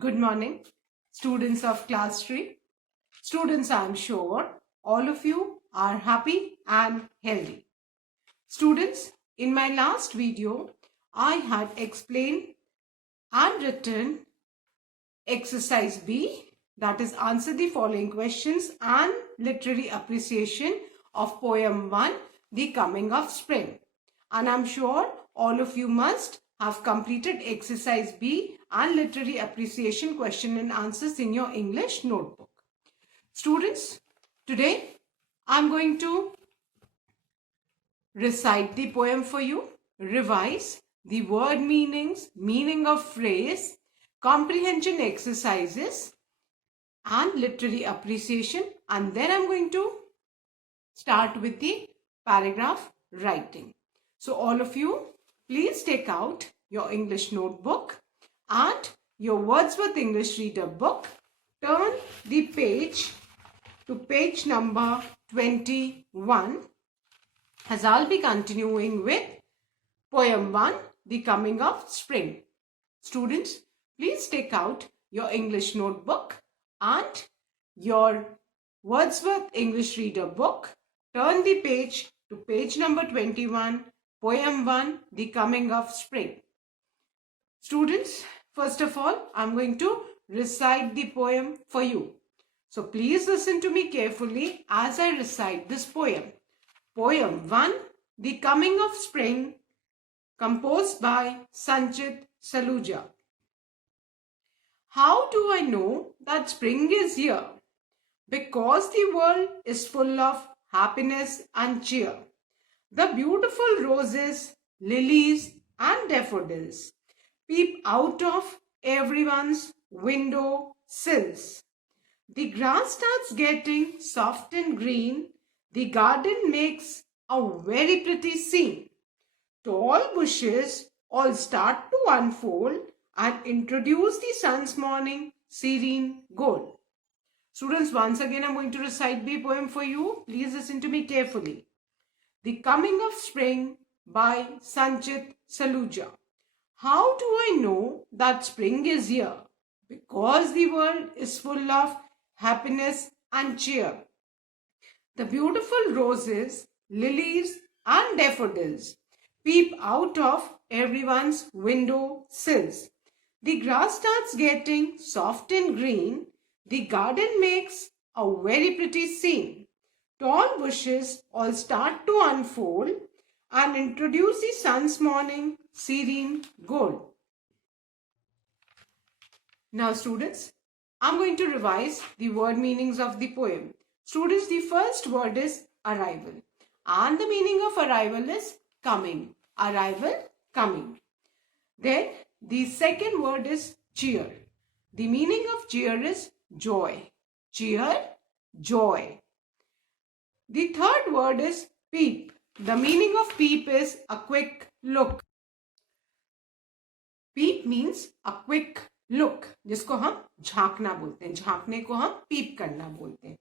Good morning, students of class 3. Students, I am sure all of you are happy and healthy. Students, in my last video, I had explained and written exercise B, that is answer the following questions and literary appreciation of poem 1, The Coming of Spring. And I'm sure all of you must have completed exercise B and literary appreciation question and answers in your English notebook. Students, today I'm going to recite the poem for you, revise the word meanings, meaning of phrase, comprehension exercises and literary appreciation, and then I'm going to start with the paragraph writing. So all of you, please take out your English notebook and your Wordsworth English Reader book. Turn the page to page number 21, as I'll be continuing with poem 1, The Coming of Spring. Students, please take out your English notebook and your Wordsworth English Reader book. Turn the page to page number 21, poem 1, The Coming of Spring. Students, first of all, I'm going to recite the poem for you. So please listen to me carefully as I recite this poem. Poem 1, The Coming of Spring, composed by Sanchit Saluja. How do I know that spring is here? Because the world is full of happiness and cheer. The beautiful roses, lilies, and daffodils peep out of everyone's window sills. The grass starts getting soft and green. The garden makes a very pretty scene. Tall bushes all start to unfold and introduce the sun's morning serene gold. Students, once again I'm going to recite the poem for you. Please listen to me carefully. The Coming of Spring by Sanchit Saluja. How do I know that spring is here? Because the world is full of happiness and cheer. The beautiful roses, lilies, and daffodils peep out of everyone's window sills. The grass starts getting soft and green. The garden makes a very pretty scene. Tall bushes all start to unfold and introduce the sun's morning serene gold. Now students, I'm going to revise the word meanings of the poem. Students, the first word is arrival, and the meaning of arrival is coming. Arrival, coming. Then the second word is cheer. The meaning of cheer is joy. Cheer, joy. The third word is peep. The meaning of peep is a quick look. Peep means a quick look, जिसको हम झांकना बोलते हैं. झांकने को हम peep करना बोलते हैं.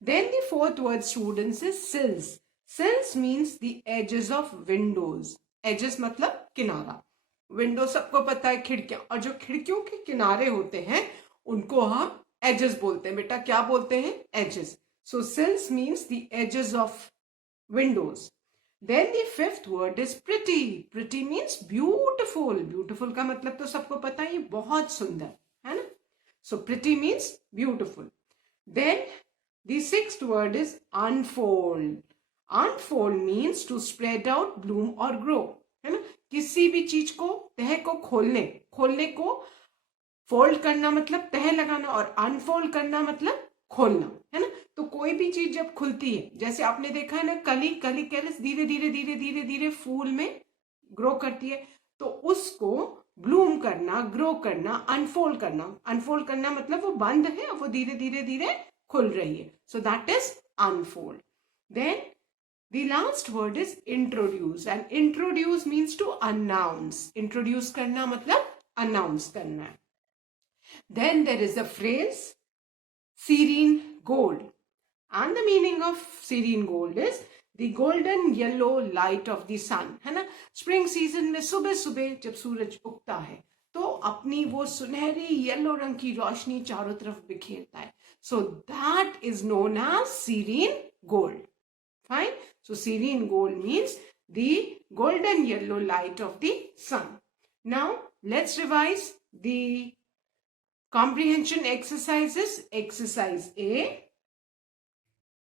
Then the fourth word, students, is sills. Sills means the edges of windows. Edges मतलब किनारा. विंडो सबको पता है खिड़कियां, और जो खिड़कियों के किनारे होते हैं उनको हम edges बोलते हैं. बेटा क्या बोलते हैं? Edges. So sills means the edges of windows. Then the fifth word is pretty. Pretty means beautiful. Beautiful का मतलब तो सबको पता है, ये बहुत सुंदर है ना. So pretty means beautiful. Then the sixth word is unfold. Unfold means to spread out, bloom or grow, है ना. किसी भी चीज को, तह को खोलने को फोल्ड करना मतलब तह लगाना, और अनफोल्ड करना मतलब खोलना, है ना. तो कोई भी चीज जब खुलती है, जैसे आपने देखा है ना, कली कैलस धीरे धीरे फूल में ग्रो करती है, तो उसको ब्लूम करना, ग्रो करना, अनफोल्ड करना मतलब वो बंद है, वो धीरे धीरे खुल रही है. So that is unfold. Then the last word is introduce, and introduce means to announce. Introduce करना मतलब announce करना है. Then there is the phrase serene gold, and the meaning of serene gold is the golden yellow light of the sun, है ना. Spring season में सुबह सुबह जब सूरज उगता है तो अपनी वो सुनहरी येलो रंग की रोशनी चारों तरफ बिखेरता है. So that is known as serene gold. Fine. So serene gold means the golden yellow light of the sun. Now let's revise the comprehension exercises. Exercise A.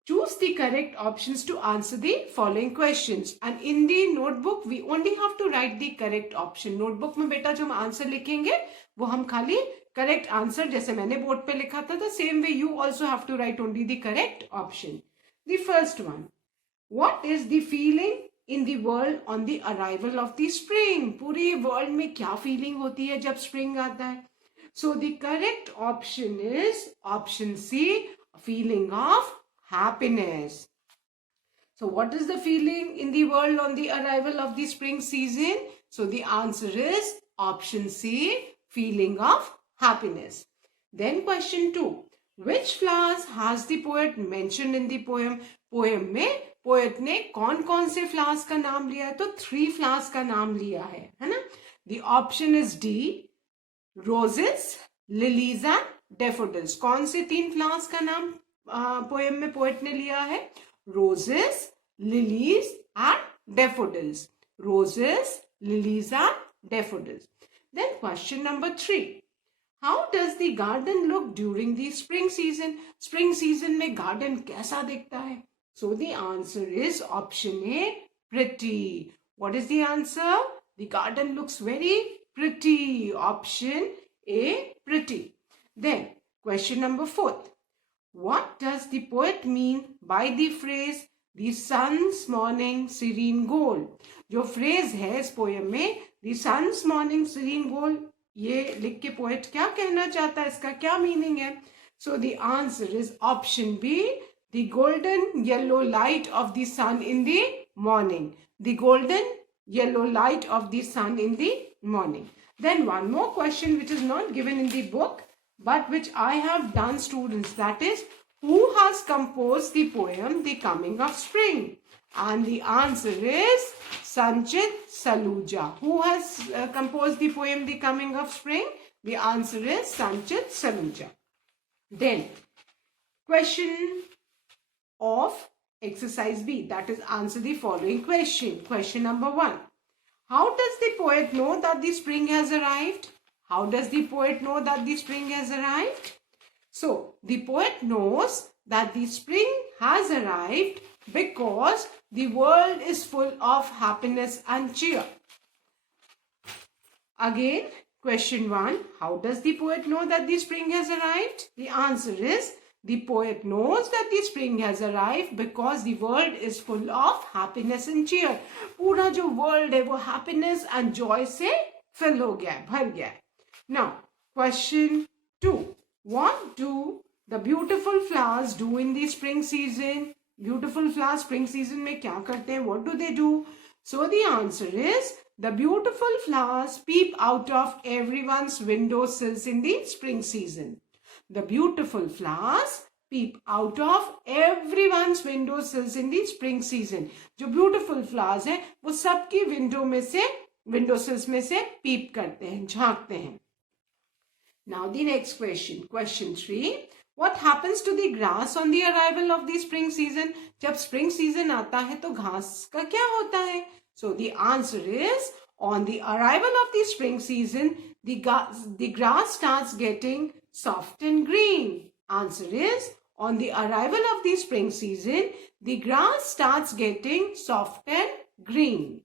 Choose the correct options to answer the following questions. And in the notebook, we only have to write the correct option. Notebook में बेटा जो हम answer लिखेंगे वो हम खाली correct answer जैसे मैंने बोर्ड पे लिखा था, the same way you also have to write only the correct option. The first one. What is the feeling in the world on the arrival of the spring? पूरे world में क्या feeling होती है जब spring आता है? So the correct option is option C, feeling of happiness. So what is the feeling in the world on the arrival of the spring season? So the answer is option C, feeling of happiness. Then question 2. Which flowers has the poet mentioned in the poem? Poem में poet ने कौन से flowers का नाम लिया है? तो 3 flowers का नाम लिया है ना? The option is D, roses, lilies and daffodils. कौन से 3 flowers का नाम पोएम में पोएट ने लिया है? Roses, lilies and daffodils. Roses, lilies and daffodils. Then question number 3. How does the garden look during the spring season? Spring season में garden कैसा दिखता है? So the answer is option A, pretty. What is the answer? The garden looks very pretty. Option A, pretty. Then question number 4. What does the poet mean by the phrase the sun's morning serene gold? जो phrase है इस poem में the sun's morning serene gold, ये लिख के poet क्या कहना चाहता है, इसका क्या meaning है? So the answer is option B, the golden yellow light of the sun in the morning. The golden yellow light of the sun in the morning. Then one more question which is not given in the book, but which I have done, students, that is, who has composed the poem The Coming of Spring? And the answer is Sanchit Saluja. Who has composed the poem The Coming of Spring? The answer is Sanchit Saluja. Then question of exercise B, that is, answer the following question. Question number 1. How does the poet know that the spring has arrived? How does the poet know that the spring has arrived? So, the poet knows that the spring has arrived because the world is full of happiness and cheer. Again, question 1. How does the poet know that the spring has arrived? The answer is the poet knows that the spring has arrived because the world is full of happiness and cheer. पूरा जो world है वो happiness and joy से fill हो गया है, भर गया है. Now, question 2. What do the beautiful flowers do in the spring season? Beautiful flowers spring season में क्या करते हैं? What do they do? So the answer is the beautiful flowers peep out of everyone's window sills in the spring season. The beautiful flowers peep out of everyone's window sills in the spring season. जो beautiful flowers हैं वो सबकी window sills में से peep करते हैं, झांकते हैं. Now the next question. Question 3. What happens to the grass on the arrival of the spring season? जब spring season आता है तो घास का क्या होता है? So the answer is on the arrival of the spring season, the grass starts getting soft and green. Answer is on the arrival of the spring season, the grass starts getting soft and green.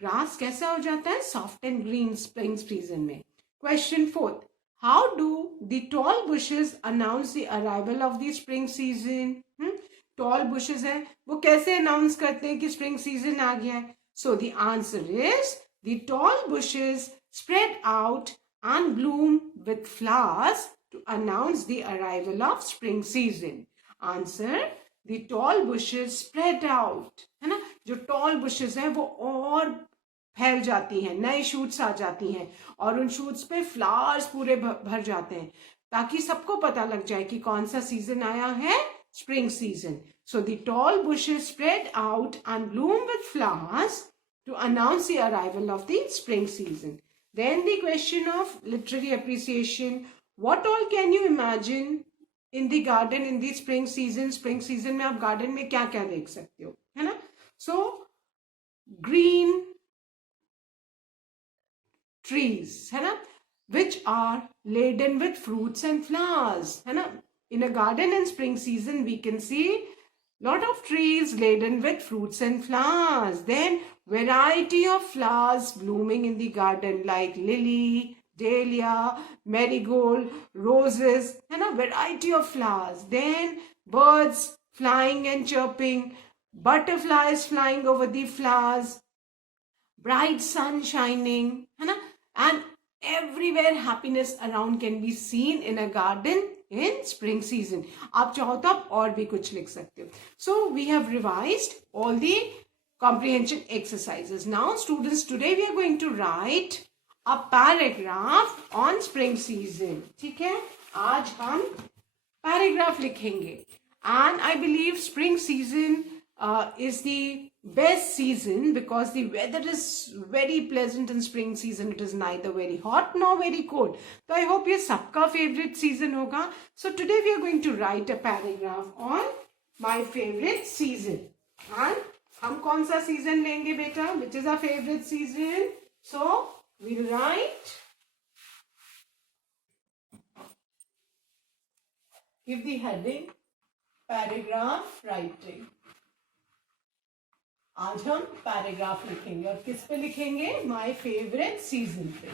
Grass कैसा हो जाता है? Soft and green spring season में. Question 4. How do the tall bushes announce the arrival of the spring season? Tall bushes हैं वो कैसे announce करते हैं कि spring season आ गया है? So the answer is the tall bushes spread out and bloom with flowers to announce the arrival of spring season. Answer, the tall bushes spread out. है ना? जो tall bushes हैं वो और फैल जाती हैं, नए shoots आ जाती हैं और उन shoots पे flowers पूरे भर जाते हैं ताकि सबको पता लग जाए कि कौन सा season आया है, spring season. So the tall bushes spread out and bloom with flowers to announce the arrival of the spring season. Then the question of literary appreciation. What all can you imagine in the garden in the spring season? Spring season में आप garden में क्या क्या देख सकते हो, है ना? So green trees, है ना, which are laden with fruits and flowers, है ना. In a garden in spring season we can see lot of trees laden with fruits and flowers. Then variety of flowers blooming in the garden like lily, dahlia, marigold, roses, and a variety of flowers. Then birds flying and chirping, butterflies flying over the flowers, bright sun shining, है ना, and everywhere happiness around can be seen in a garden in spring season. आप चाहो तो आप और भी कुछ लिख सकते हो. So we have revised all the comprehension exercises. Now students, today we are going to write a paragraph on spring season. ठीक है, आज हम paragraph लिखेंगे. And I believe spring season is the best season because the weather is very pleasant in spring season. It is neither very hot nor very cold. So I hope ये सबका favorite season होगा. So today we are going to write a paragraph on my favorite season. And हम कौन सा season लेंगे बेटा? Which is our favorite season? So we'll write. Give the heading paragraph writing. आज हम पैराग्राफ लिखेंगे और किस पे लिखेंगे? माय फेवरेट सीजन पे.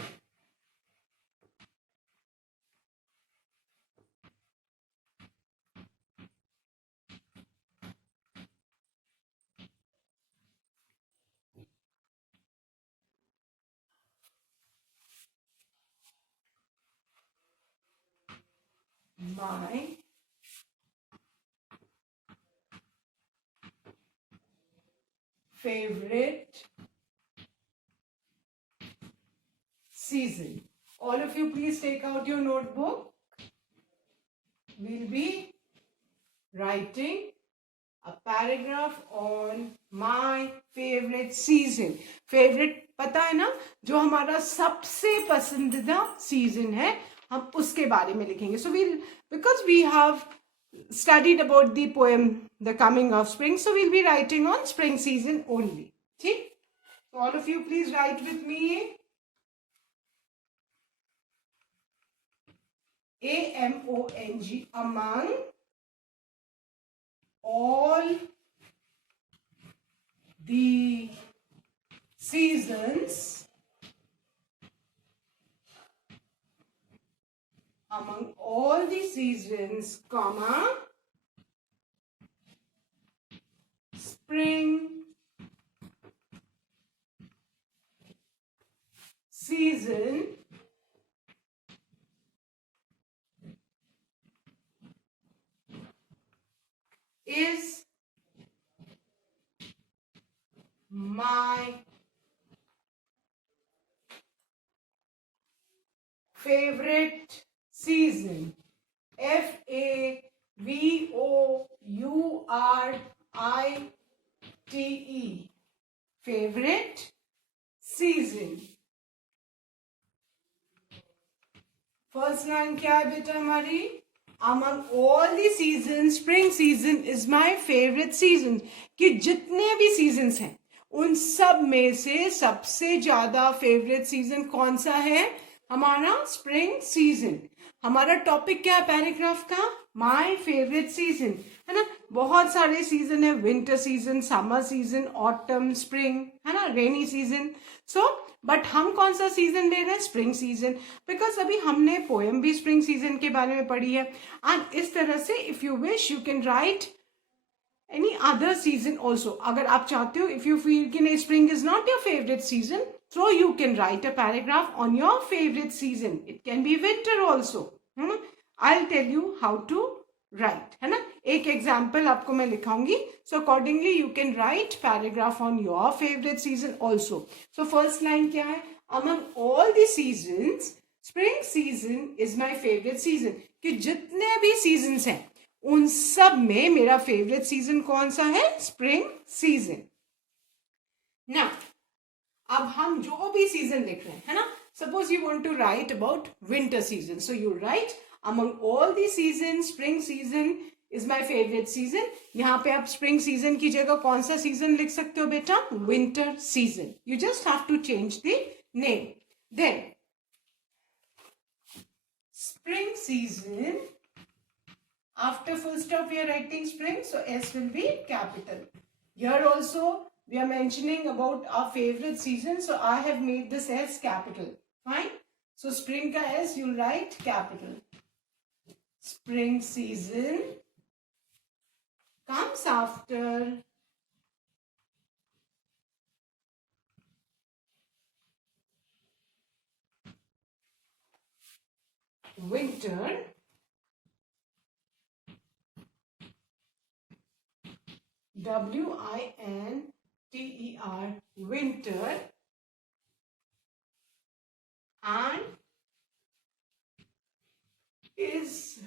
My favorite season. All of you please take out your notebook. We'll be writing a paragraph on my favorite season. Favorite पता है ना, जो हमारा सबसे पसंदीदा season है, हम उसके बारे में लिखेंगे. So we'll, because we have studied about the poem The Coming of Spring, so we'll be writing on spring season only. ठीक? So all of you please write with me. AMONG, among all the seasons, among all the seasons, comma, spring season is my favorite season. FAVOURITE. Favorite season. First line क्या है बेटा हमारी? Among all the seasons, spring season is my favorite season. कि जितने भी seasons हैं, उन सब में से सबसे ज्यादा favorite season कौन सा है? हमारा spring season. हमारा टॉपिक क्या है पैराग्राफ का? My favorite season, है ना. बहुत सारे सीजन है, winter season, summer season, autumn, spring, है ना, रेनी सीजन. सो बट हम कौन सा सीजन ले रहे हैं? Spring season. बिकॉज अभी हमने पोएम भी स्प्रिंग सीजन के बारे में पढ़ी है. एंड इस तरह से if you wish you can write any other season also. अगर आप चाहते हो, इफ यू फील कि spring is not your favourite season, so you can write a paragraph on your favorite season. It can be winter also. I'll tell you how to write, है ना. एक example आपको मैं लिखाऊंगी. So accordingly you can write paragraph on your favorite season also. So first line क्या है? Among all the seasons, spring season is my favorite season. कि जितने भी seasons हैं, उन सब में मेरा favorite season कौन सा है? Spring season. Now अब हम जो भी सीजन लिख रहे हैं, है ना, Suppose you want to write about winter season. So you write among all the seasons, spring season is my favorite season. यहाँ पे आप spring season की जगह कौन सा season लिख सकते हो बेटा? Winter season. You just have to change the name. Then spring season. After full stop we are writing spring, so S will be capital. Here also we are mentioning about our favorite season, so I have made this as capital. Fine. So spring ka S you'll write capital. Spring season comes after winter. W-I-N-T-E-R, winter, and is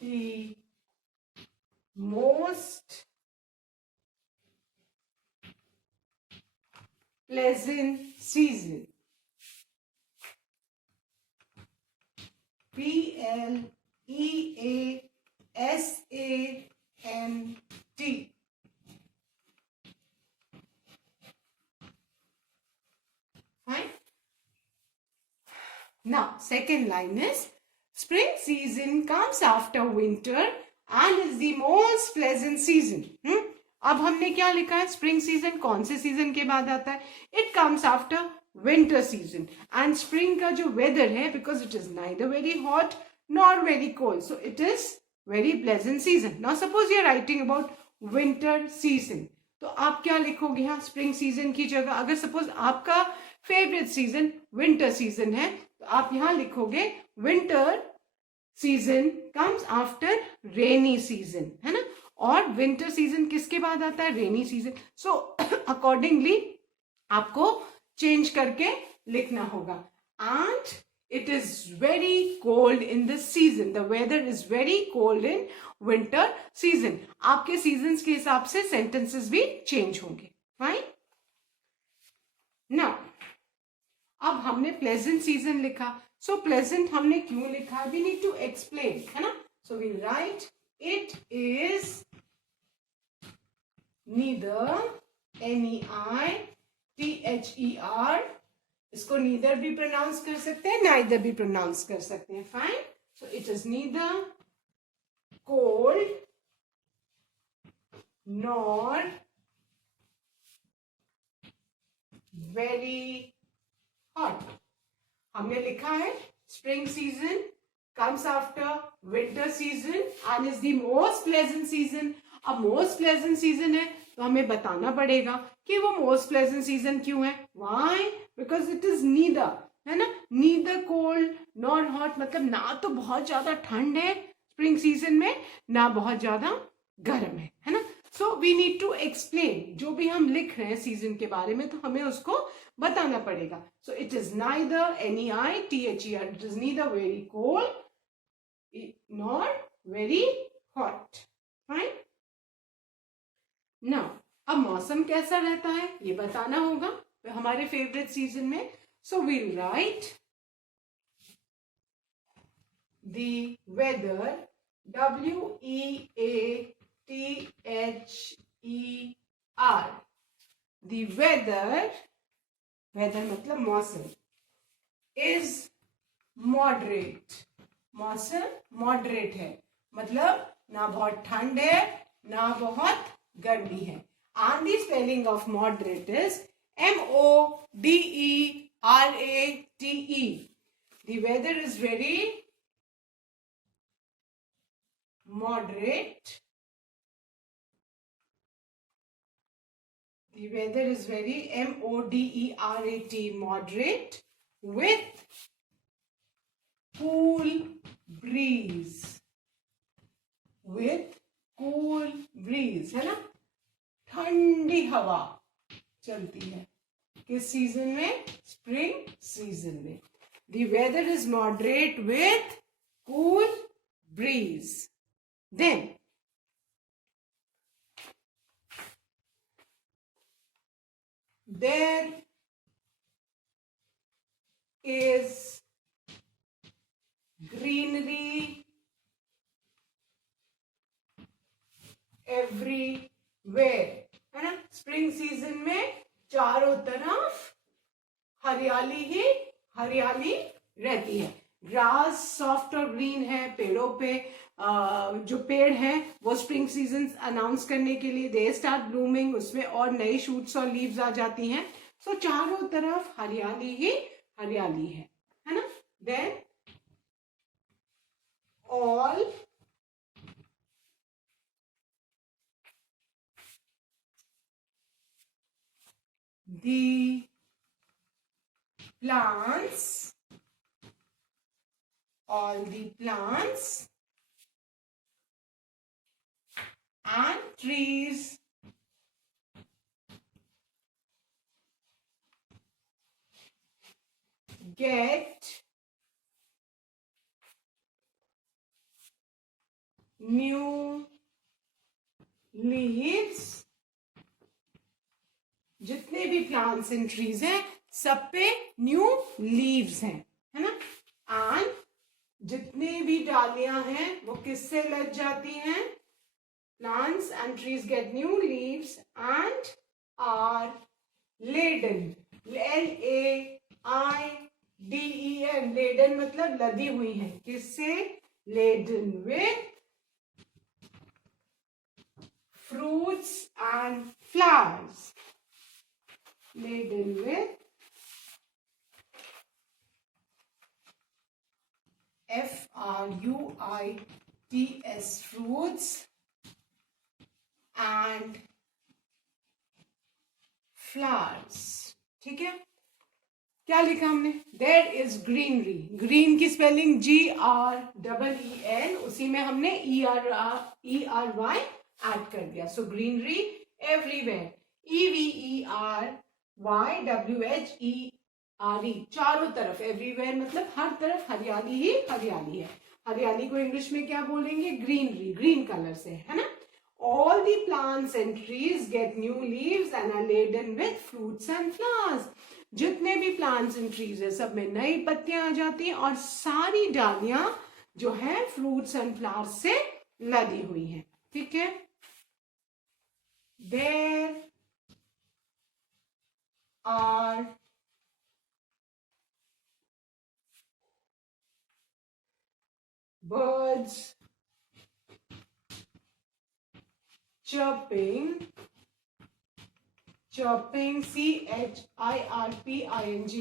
the most pleasant season. P-L-E-A-S-A-N-T. Fine. Now, second line is spring season comes after winter and is the most pleasant season. अब हमने क्या लिखा है? Spring season कौन से season के बाद आता है? It comes after winter season. And spring का जो वेदर है, because it is neither very hot nor very cold, so it is very pleasant season. Now suppose you are writing about winter season, तो आप क्या लिखोगे यहाँ spring season की जगह? अगर सपोज आपका फेवरेट सीजन विंटर सीजन है, तो आप यहाँ लिखोगे winter season comes after rainy season, है ना? और विंटर सीजन किसके बाद आता है? Rainy season. सो अकॉर्डिंगली आपको चेंज करके लिखना होगा. And it is very cold in this season. The weather is very cold in winter season. आपके सीजन के हिसाब से सेंटेंसेस भी चेंज होंगे. फाइन. नाउ अब हमने प्लेजेंट सीजन लिखा. सो प्लेजेंट हमने क्यों लिखा? वी नीड टू एक्सप्लेन, है ना? So we write it is neither N-E-I-T-H-E-R. इसको neither भी प्रोनाउंस कर सकते हैं, neither भी प्रोनाउंस कर सकते हैं. Fine. So it is neither cold nor very hot. हमने लिखा है spring season comes after winter season and is the most pleasant season. अब most pleasant season है तो हमें बताना पड़ेगा कि वो most pleasant season क्यों है. Why? Because it is neither, है ना? neither cold nor hot, मतलब ना तो बहुत ज्यादा ठंड है spring season में, ना बहुत ज्यादा गर्म है ना? So we need to explain. जो भी हम लिख रहे हैं सीजन के बारे में, तो हमें उसको बताना पड़ेगा. So it is neither N-E-I-T-H-E-R. It is neither very cold nor very hot. Fine. Now, अब मौसम कैसा रहता है ये बताना होगा हमारे फेवरेट सीजन में. So we'll write the weather, W-E-A-T-H-E-R. The weather मतलब मौसम, is moderate. मौसम मॉडरेट है, मतलब ना बहुत ठंड है ना बहुत गर्मी है. And the spelling of moderate is M-O-D-E-R-A-T-E. The weather is very moderate. The weather is very M-O-D-E-R-A-T, moderate, with cool breeze. With cool breeze, है ना? ठंडी हवा चलती है किस सीजन में? स्प्रिंग सीजन में. The weather is moderate with cool breeze. Then there is greenery everywhere, है ना. स्प्रिंग सीजन में चारों तरफ हरियाली ही हरियाली रहती है. ग्रास सॉफ्ट और ग्रीन है. पेड़ों पे जो पेड़ हैं वो स्प्रिंग सीजन अनाउंस करने के लिए दे स्टार्ट ब्लूमिंग, उसमें और नई शूट्स और लीव्स आ जाती हैं. सो चारों तरफ हरियाली ही हरियाली है ना. Then all the plants, all the plants and trees get new leaves. जितने भी प्लांट्स एंड ट्रीज हैं सब पे न्यू लीव्स हैं, है ना. एंड जितने भी डालियां हैं वो किससे लग जाती हैं. Plants and trees get new leaves and are laden. LAIDEN. Laden मतलब लदी हुई है. किससे. Laden with fruits and flowers. Laden with fruits, fruits and flowers. ठीक है. क्या लिखा हमने. There is greenery. ग्रीन की स्पेलिंग GREEN, उसी में हमने ERY ऐड कर दिया. So greenery everywhere. EVERYWHERE. चारों तरफ. एवरीवेयर मतलब हर तरफ हरियाली ही हरियाली है. हरियाली को इंग्लिश में क्या बोलेंगे. ग्रीनरी. ग्रीन कलर से, है ना. All the plants and trees get new leaves and are laden with fruits and flowers. जितने भी प्लांट्स एंड ट्रीज है सब में नई पत्तियां आ जाती हैं और सारी डालियां जो है फ्रूट्स एंड फ्लावर्स से लदी हुई हैं. ठीक है. There are birds chirping. chirping CHIRPING.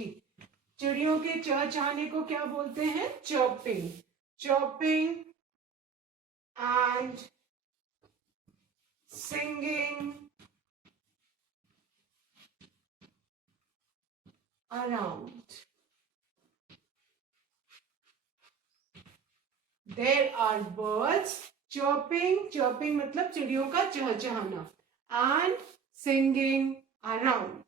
चिड़ियों के चहचहाने को क्या बोलते हैं. chirping. chirping and singing around. There are birds chirping. chirping मतलब चिड़ियों का चहचहाना. and singing around.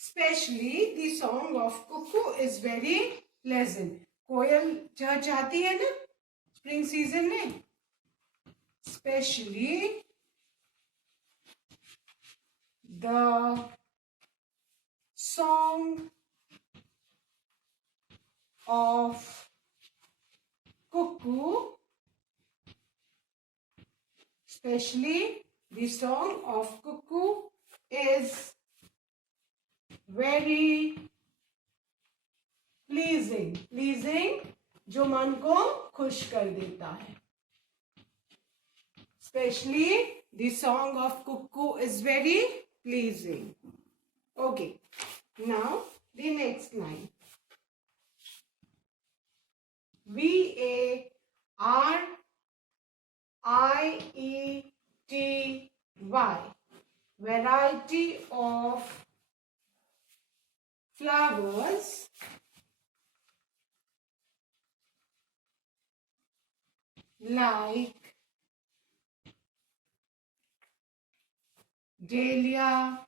Especially the song of cuckoo is very pleasant. कोयल चहचहाती है ना स्प्रिंग सीजन में. Especially the song of cuckoo. Especially the song of cuckoo is very pleasing. pleasing जो मन को खुश कर देता है. Especially the song of cuckoo is very pleasing. Okay. Now the next line. VARIETY. Variety of flowers like dahlia,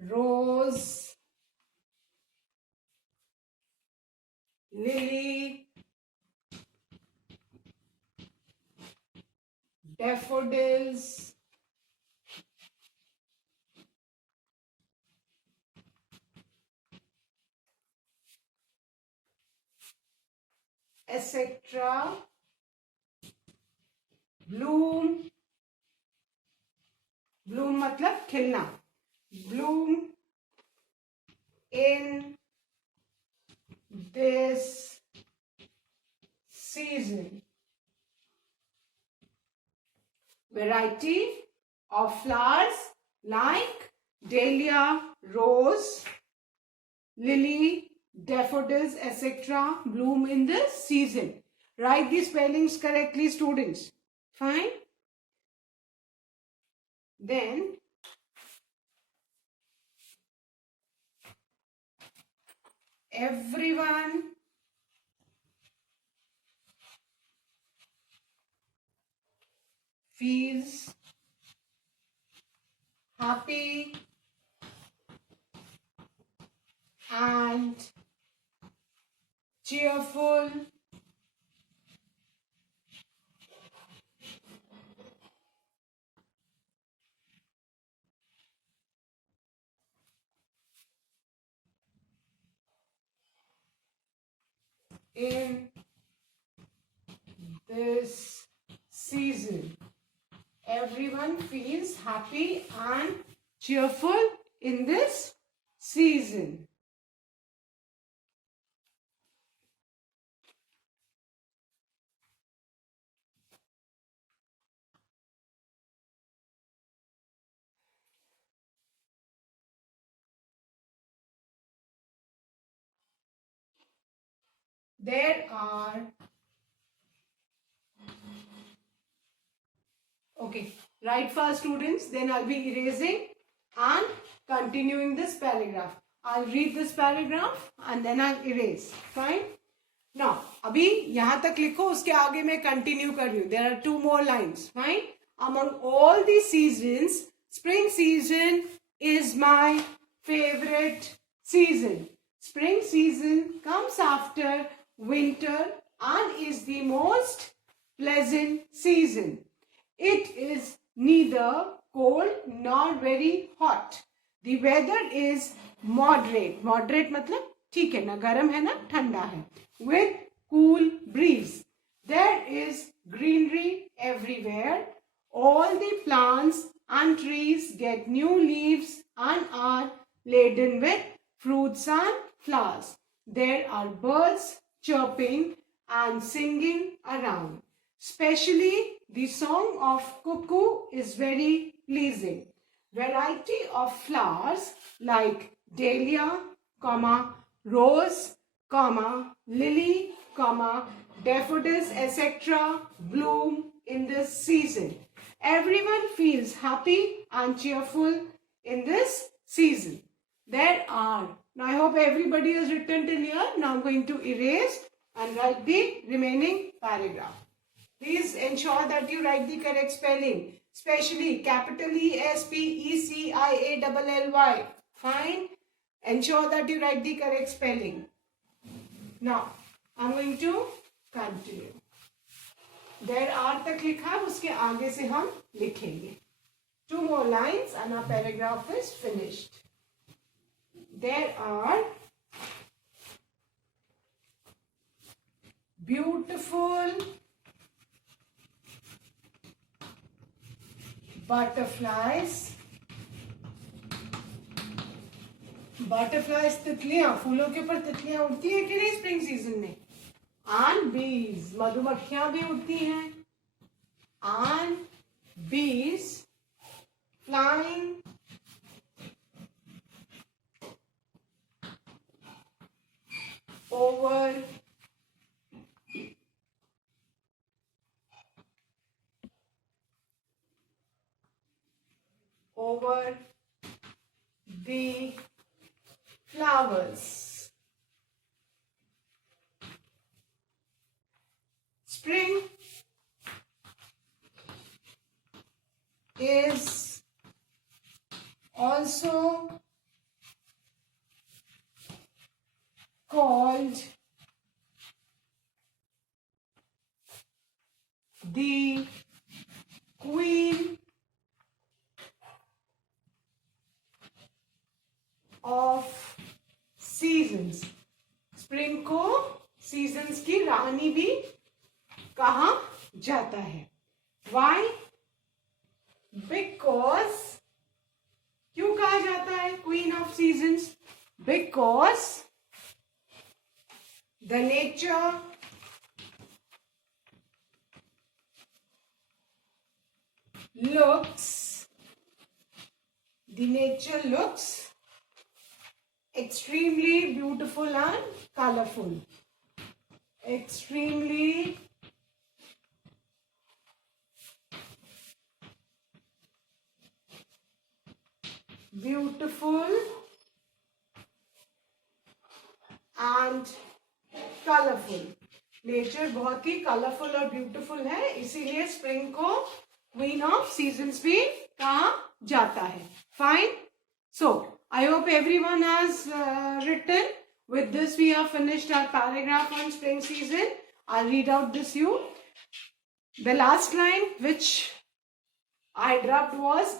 rose, lily, daffodils, etc. bloom, bloom मतलब खिलना, bloom in this season. Variety of flowers like dahlia, rose, lily, daffodils, etc. bloom in this season. Write the spellings correctly, students. Fine. Then everyone feels happy and cheerful in this season. Everyone feels happy and cheerful in this season. There are, okay, write fast students, then I'll be erasing and continuing this paragraph. I'll read this paragraph and then I'll erase. Fine? Now, अभी यहाँ तक लिखो, उसके आगे मैं continue कर रही हूँ. There are 2 more lines. Fine? Among all the seasons, spring season is my favorite season. Spring season comes after winter and is the most pleasant season. It is neither cold nor very hot. The weather is moderate. Moderate मतलब ठीक है ना, गर्म है ना, ठंडा है. With cool breeze. There is greenery everywhere. All the plants and trees get new leaves and are laden with fruits and flowers. There are birds chirping and singing around. Especially the song of cuckoo is very pleasing. Variety of flowers like dahlia, rose, lily, daffodils, etc. bloom in this season. Everyone feels happy and cheerful in this season. There are, now I hope everybody has written till here. Now I'm going to erase and write the remaining paragraph. Please ensure that you write the correct spelling, especially capital ESPECIALLY. Fine? Ensure that you write the correct spelling. Now, I'm going to continue. There are तक लिखा है, उसके आगे से हम लिखेंगे. 2 more lines and our paragraph is finished. There are beautiful butterflies. Butterflies तितलियां, फूलों के ऊपर तितलियां उड़ती है कि नहीं स्प्रिंग सीजन में. And bees, मधुमक्खियां भी उड़ती हैं. And bees flying over the flowers. Spring is also called the queen of seasons. Spring को सीजन्स की रानी भी कहा जाता है. Why? Because, क्यों कहा जाता है queen of seasons? Because the nature looks extremely beautiful and colorful. Extremely beautiful and colorful. Nature बहुत ही कलरफुल और ब्यूटीफुल है, इसीलिए स्प्रिंग को क्वीन ऑफ सीजन्स भी कहा जाता है. Fine. So, I hope everyone has written. With this, we have finished our paragraph on spring season. I'll read out this you. The last line which I dropped was,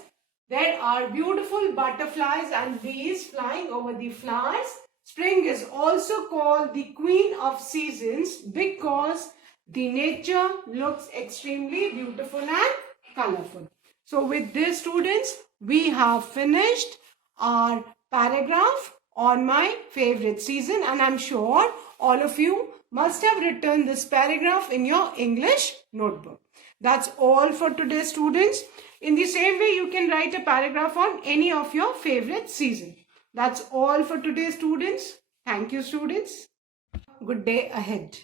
there are beautiful butterflies and bees flying over the flowers. Spring is also called the queen of seasons because the nature looks extremely beautiful and colorful. So with this, students, we have finished our paragraph on my favorite season, and I'm sure all of you must have written this paragraph in your English notebook. That's all for today, students. In the same way, you can write a paragraph on any of your favorite season. That's all for today, students. Thank you, students. Good day ahead.